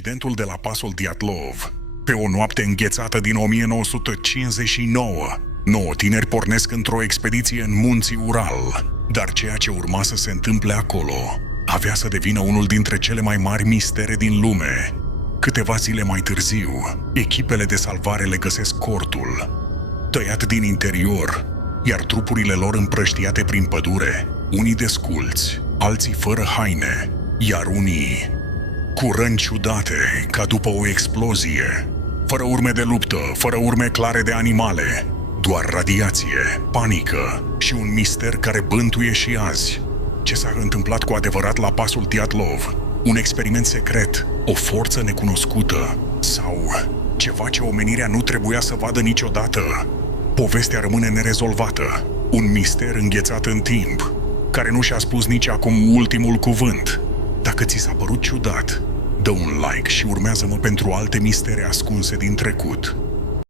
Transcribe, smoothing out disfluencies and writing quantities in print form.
Accidentul de la pasul Dyatlov. Pe o noapte înghețată din 1959, 9 tineri pornesc într-o expediție în munții Ural. Dar ceea ce urma să se întâmple acolo avea să devină unul dintre cele mai mari mistere din lume. Câteva zile mai târziu, echipele de salvare le găsesc cortul, tăiat din interior, iar trupurile lor împrăștiate prin pădure, unii desculți, alții fără haine, iar unii cu răni ciudate, ca după o explozie, fără urme de luptă, fără urme clare de animale, doar radiație, panică și un mister care bântuie și azi. Ce s-a întâmplat cu adevărat la pasul Dyatlov? Un experiment secret, o forță necunoscută sau ceva ce omenirea nu trebuia să vadă niciodată? Povestea rămâne nerezolvată, un mister înghețat în timp, care nu și-a spus nici acum ultimul cuvânt. Dacă ți s-a părut ciudat, dă un like și urmează-mă pentru alte mistere ascunse din trecut.